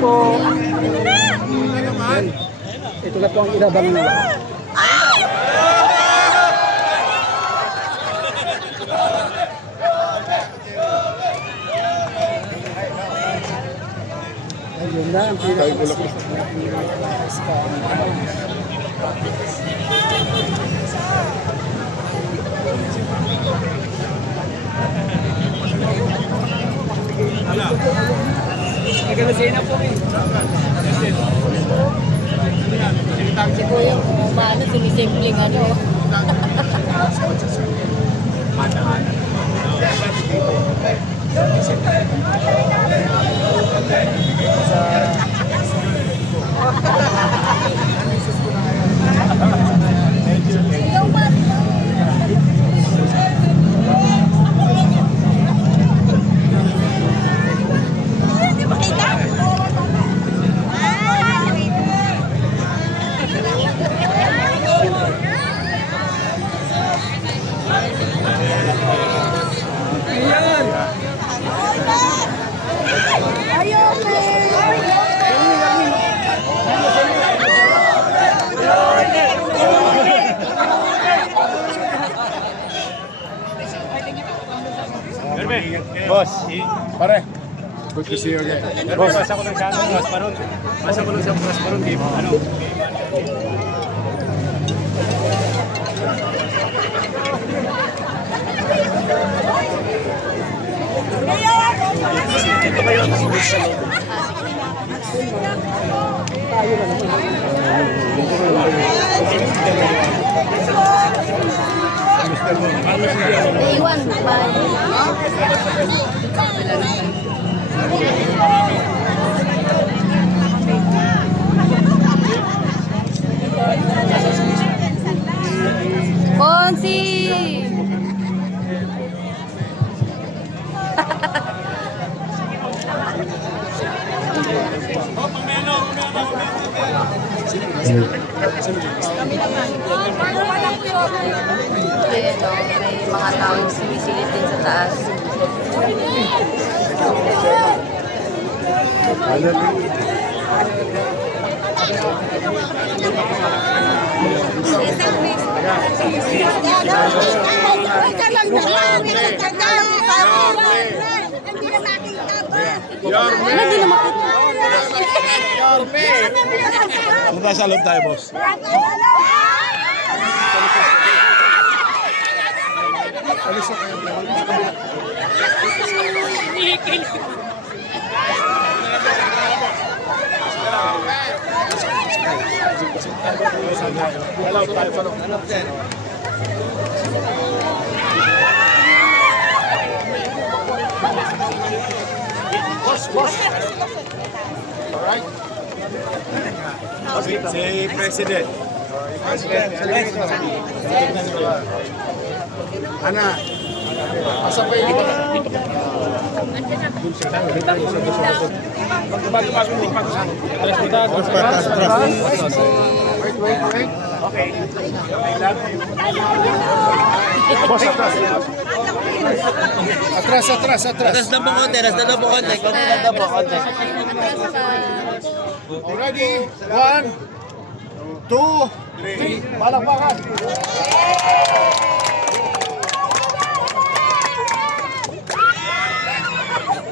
po. Yan. Ito na po ang inabang nila. Ayun na ang pinaka-score. Nagkalasina po eh. Si Kuya, umano, sinisimpleng ano. Boss, pare. Good to see you again. Boss, masa ko lang siya ng Gasparon. Masa ko lang siya ng Gasparon. Ano? Ito ba yun? Iwan ba? Ponsi! Ayan o, may mga taong sumisilip din sa taas. Hindi na makita. Punta sa loob tayo, boss. Alis na kayo. Hello, tayo pa lang. Boss. Alright. Si President. Ana. Asa pa yun? Wait. Okay. Boss, atras. Atras na po konti. Ready? 1, 2, 3. Palakpakan.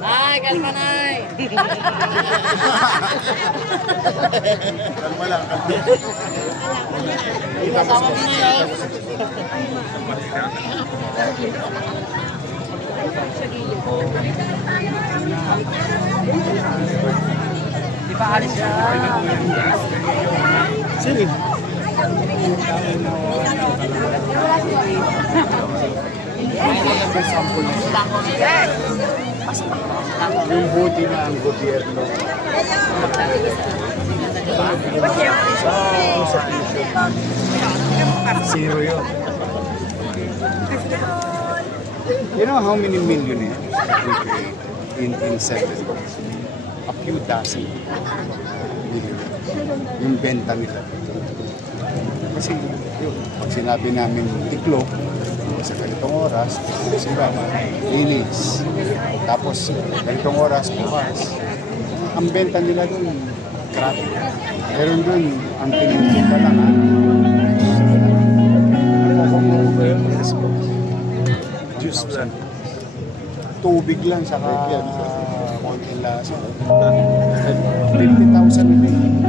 Ay, kalma na eh. Kalma lang. Kasama mo na yun. Di ba alis siya? Sino? Yung buti na ang gobyerno. Zero yun. You know how many millionaires we create in 7 years? A few dozen million. Yung benta nila. Kasi yun, pag sinabi namin iklog, sa ganitong oras, sila, linis. Tapos, ganitong oras, bukas. ang benta nila doon, crap. Pero doon, ang tinitinda lang ha. Yes po. Juice lang. Tubig lang, saka konting lasa. 50,000 na din.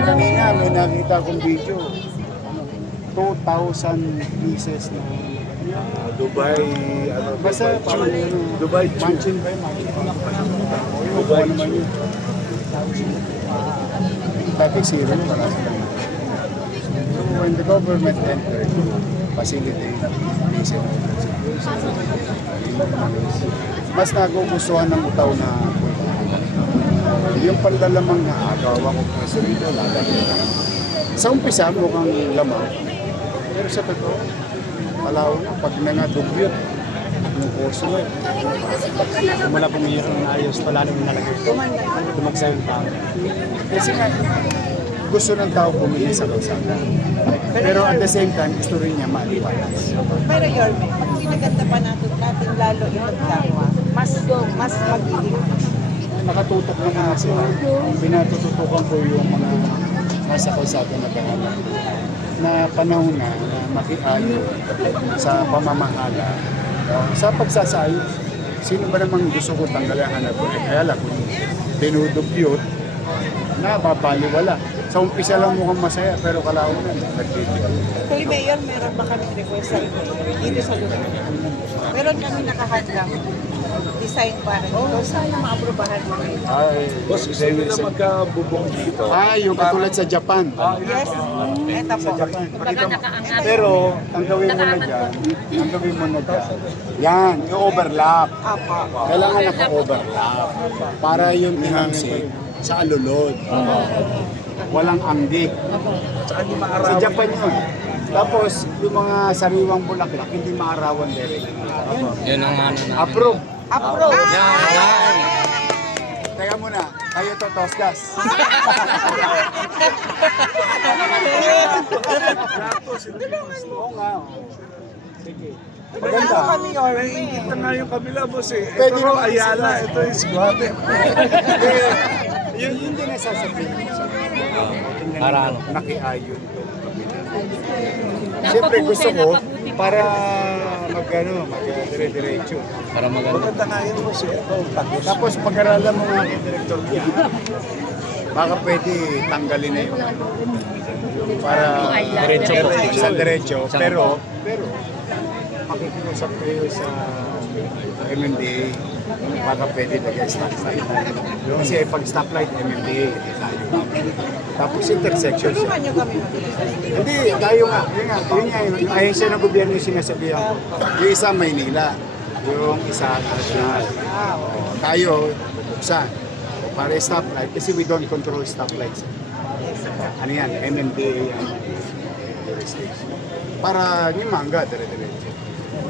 Kanina, may nakita akong video. 2,000 pieces na Dubai, ano, basta Dubai chew. chew. Dubai chew. Manchin ba yun? Manchin. Dubai naman chew. yun. Dati zero na wala sila. So when the government entered, facilitate, mas nagugustuhan ng utaw na yung panlalamang na agawa ko po sa rito, lalagay. Sa umpisa, mukhang lamang. Pero sa totoo, palaw na, pag nangadugyot, yung kurso mo. Kung wala pumili ng ayos, pala namin nalagay ito. Tumagsayo yung tao. Kasi nga, gusto ng tao bumili sa kalsada. Pero at the same time, gusto rin niya malipatas. Pero Yorme, pag pinaganda pa natin lalo itong dalawa, mas magiging Nakatutok naman kasi pinatututukan ko yung mga nasa kalsada na pangalan na panahon na makiayo sa pamamahala, sa pagsasayo. Sino ba namang gusto ko tanggalin ang hanap ko? Kaya lang, kung dinudugyot, nababaliwala. Sa umpisa lang mukhang masaya, pero kalaunan, nagtitiyo. Kung Mayor, meron ba kami request sa inyo dito sa lugar? Meron kami nakahandang design para ito. Sana maaprubahan mo rin. Ay, Boss, gusto nyo na magkabubong dito. yung katulad sa Japan. Yes, eto po. Pakita mo. Pero, ang gawin mo na dyan, yan, yung overlap. Apo. Kailangan naka-overlap para yung tinamsik sa alulod. Walang anggi. Sa Japan yun. Tapos, yung mga sariwang bulaklak, hindi maarawan direct. Yun ang ano na. Approve. Approve. Teka muna, kayo to, Tosgas. Oo nga. Sige. Maganda. Kami Yorme. Kita nga yung kabila, boss eh. Pwede Ito raw naman Ayala, ito is Guate. Yun din nasasabihin ko sa Para ano? nakiayon to. Siyempre gusto ko para mag-dire-diretso. Para maganda. Maganda nga yun, boss eh. Ito, tagos. Tapos pag-aralan mo nga ang director niya, baka pwede tanggalin na yun. Para Diretso po. sa diretso. Pero makikiusap kayo sa MMDA, baka pwede lagay stoplight. Kasi pag stoplight, MMDA, tayo. Tapos intersection siya. Tulungan nyo kami. Hindi, tayo nga. Yun nga, yung ahensya ng gobyerno yung sinasabihan ko. Yung isa Maynila, yung isa national. Tayo, isa. Para stoplight, kasi we don't control stoplights. Ano yan, MMDA yan. Para yung mangga, dire-diretso.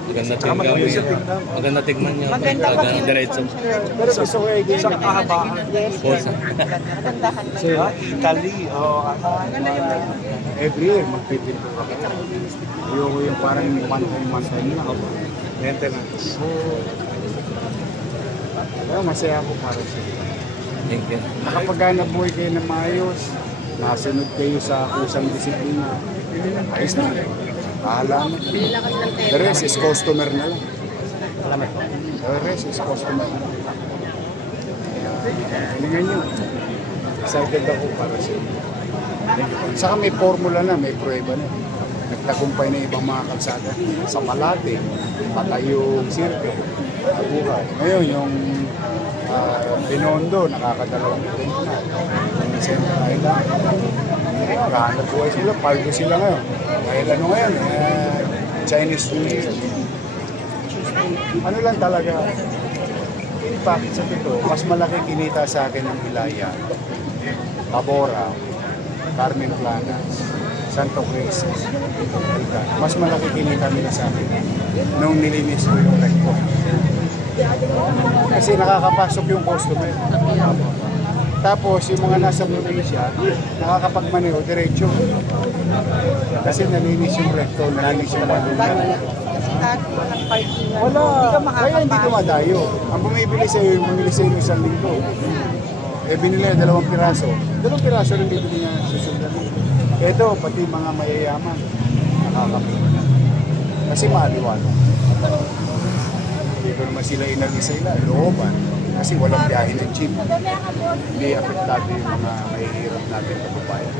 Maganda tingnan. Maganda tignan niya. Maganda pa Maganda diretso. Pero gusto ko i-game Sa kahabaan. Yes, Pulsa. magandahan lang. Ah, Italy, ano. every year, magpipinto ka. Ayoko yung parang one-time na. Maintenance. Pero masaya ako para sa iyo. Thank you. Nakapagana buhay kayo na maayos, nasunod kayo sa kusang disiplina. Ayos na. Bahala na. The rest is customer na lang. The rest is customer na lang. Hilingan nyo. Excited ako para sa iyo. Saka may formula na, may prueba na. Nagtagumpay na ibang mga kalsada. Sa Malate, Patayong Circle, Abuhay. Ngayon, yung Binondo, nakakadalawang event na. Yung Central Island. Nakahanap buhay sila, paldo sila ngayon. Dahil ano ngayon, Chinese New Year. Ano lang talaga, in fact, sa ito, mas malaki kinita sa akin ng Ilaya, Tabora, Carmen Planas, Santo Cristo. Mas malaki kinita nila sa akin nung nilinis ko yung rekto. Kasi nakakapasok yung customer. Tapos yung mga nasa probinsya, nakakapagmaneho diretso. Kasi nalinis yung rekto, nalinis yung malungan. Kasi walang parking. Wala. Hindi ka Kaya hindi makakapasok. dumadayo. Ang bumibili sa'yo, yung mamili sa'yo ng 1,000. Eh, binili na 2 piraso. 2 piraso rin bibili niya sa susunod. Ito, pati mga mayayaman, nakakapila na. Kasi maliwanag. Hindi ko naman sila inag-isa looban. Kasi walang biyahe ng jeep. Hindi apektado yung mga mahihirap natin kababayan.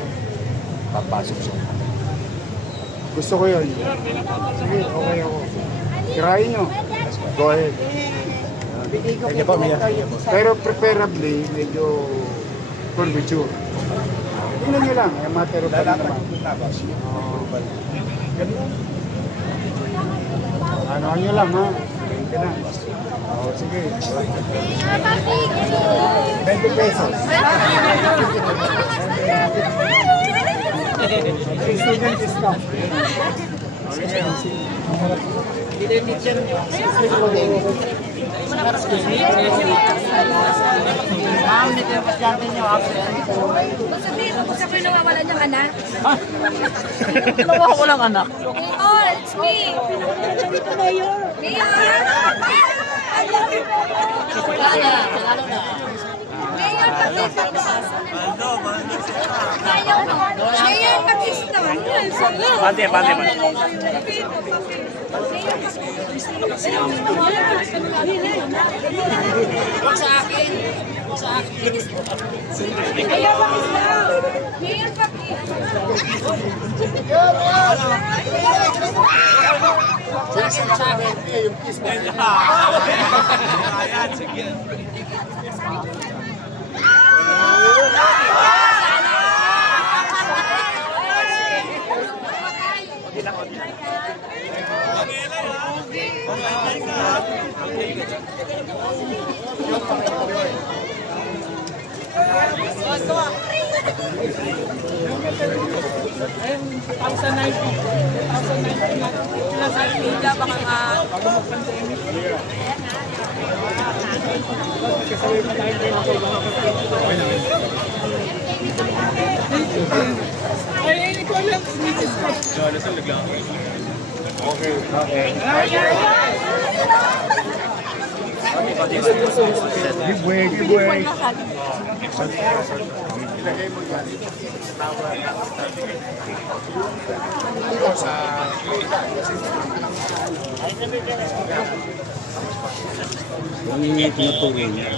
Papasok siya. Gusto ko yun. Sige, okay ako. Tirahin nyo. Go ahead. Bigay ko Kanya pa, Mia. Pero preferably, medyo curvature. Tingnan nyo lang, yung matter of fact naman. Ano nyo lang ha? 20 na. Oo, sige. 20 pesos. Student discount. Sabihin mo sa akin nawawalan ng anak. Walang anak. Oh, it's me. Mayor. Mayor. Mayor, Pakistan. Pati. Mayor Ano yung tinutugin niya?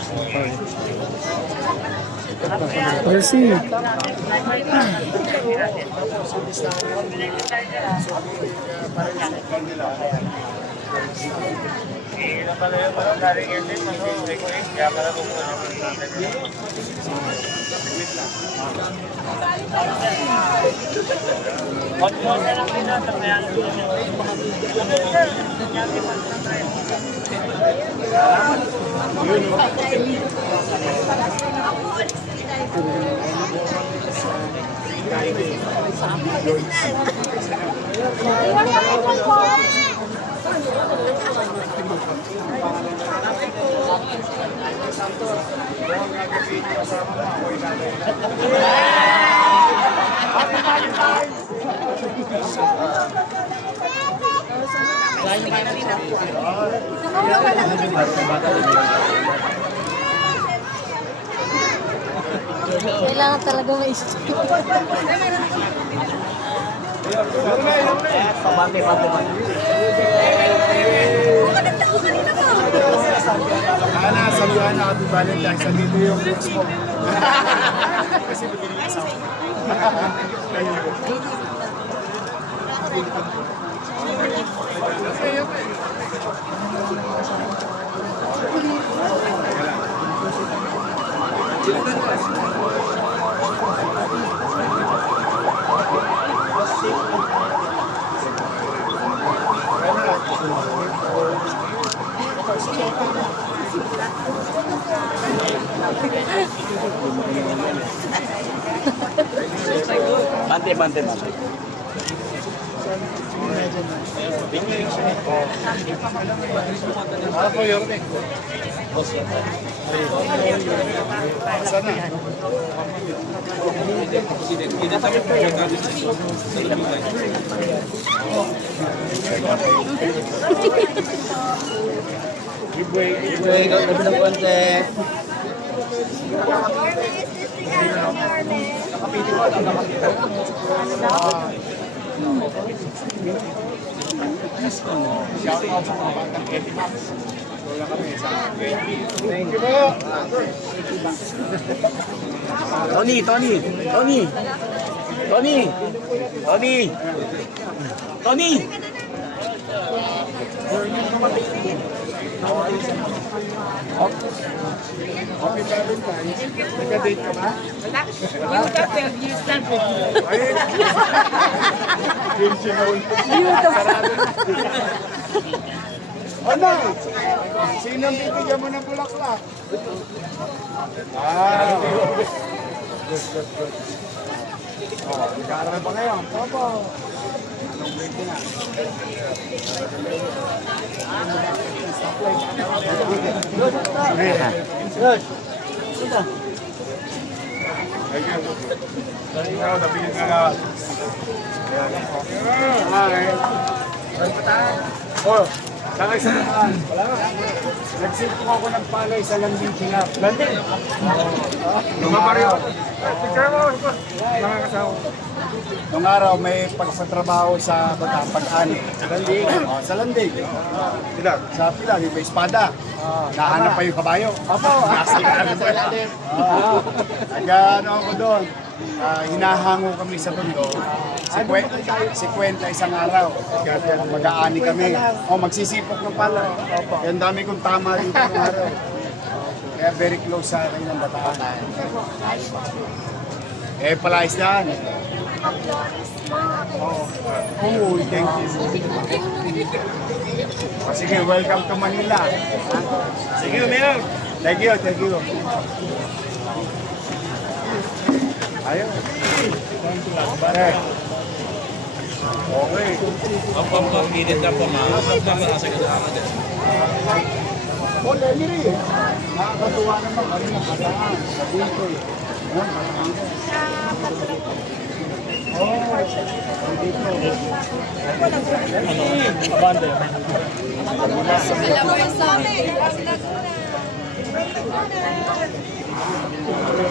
Percy. Kailangan talaga ma-isip. Ana, sabihan na Happy Valentine's. Dito yung books mo. Kasi bibili ka sa Bante. Ako yun eh. Sana. Shout out sa mga batang Etimax. Wala kami sa Thank you po. Tony, Tony, Tony. Tony. Tony. Tony. Happy Valentine's. Nagka-date ka ba? Wala. You got 12 years na. Ayun. Ano? Sino ang bibigyan mo ng bulaklak? Ah. Good, good, good. Oh, nag-aaral ba kayo? Opo. Anong grade ko na? Good. Thank you. Ikaw, nabigyan ka na. Hi. Oh, saan sa naman? Wala nga. Nagsilpo ako ng palay sa landing kinap. Landing? Nung araw. Nung araw, may pagsatrabaho sa pag-ani. Sa landing? Sa landing. Pilar? Sa pilar, yung may espada. Nahanap pa yung kabayo. Opo. Nasigaran pa natin. Nag-ano ako doon. Hinahango kami sa tondo. 50 isang araw. Mag-aani kami. O magsisipok ng pala. Yan dami kong tama dito ng araw. Kaya very close sa akin ng Bataan. Eh, palayas yan. Oh, thank you. O, sige, welcome to Manila. Sige, Mayor. Thank you, thank you. Ayun. Okay. Okay. Ang minute na po, nasa kasama dyan. Oh, Lenny. Nakakatuwa naman kami ng Bataan. Sa dito eh.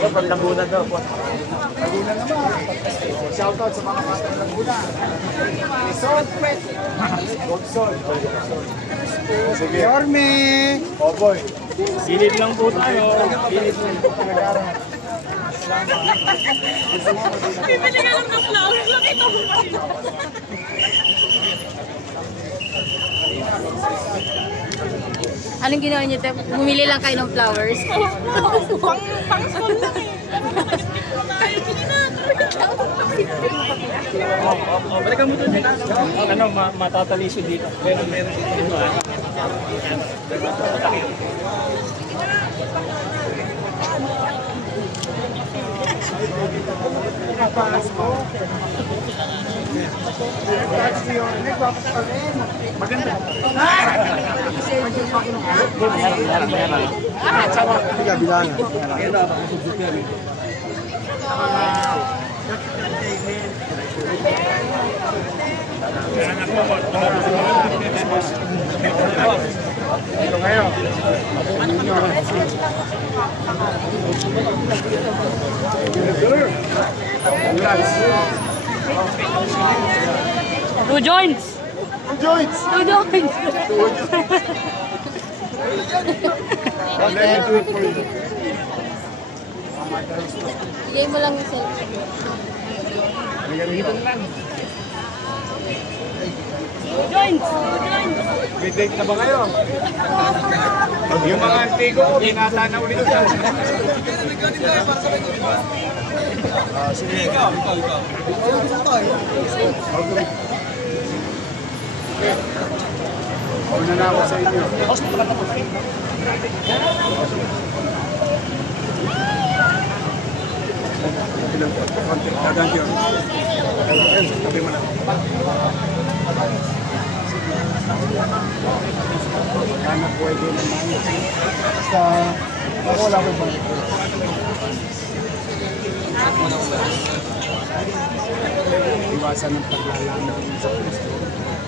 Paglambunan daw po. Laguna naman. Shoutout sa mga bata ng Laguna. Resort Pet. Godsol. Sige. Yorme. Oh boy. Silid lang po tayo. Pilit mo yung pag-aaral. Bibili ka lang ng flowers. Nakita mo pa sila. Anong ginawa niyo, Te? Bumili lang kayo ng flowers? Pang school lang eh. Balikan mo doon. Ano, matatalisyo dito. Meron dito. Maganda. Ito kayo. Congrats. Two joints. Joints. Two joints. Let me do it for you. Bigay mo lang yung cellphone. Two joints. Two joints. May date na ba kayo? Yung mga antigo, binata na ulit sa. Sige. Ikaw. Okay. Una na ako sa inyo. Thank you. Sabi mo na. Sana pwede naman. Basta, ako wala ko ba? iwasan ng paglalamig sa Kristo.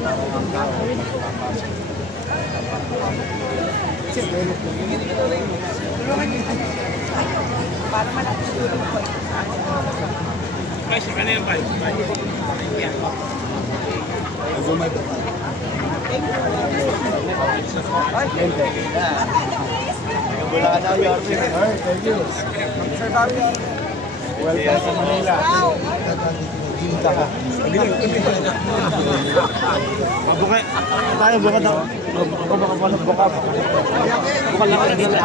Ang tao magpapasok. Para malaki tulong po. Welcome sa Manila. Ginta ka. Bukay. Tayo, bukad ako. Bukad. Bukad lang ako dito.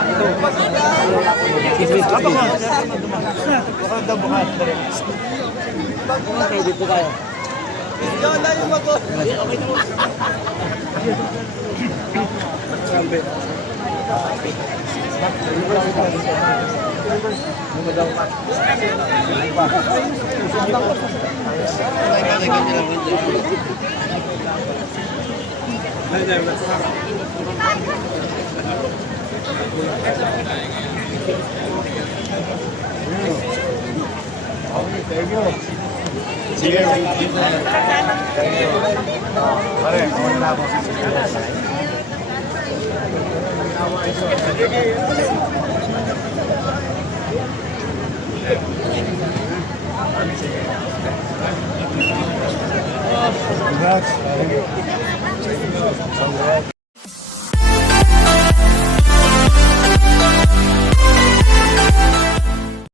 Bukad daw, bukad. Okay, dito tayo. Sampai. Sige, pare, ako na ako sa Congrats.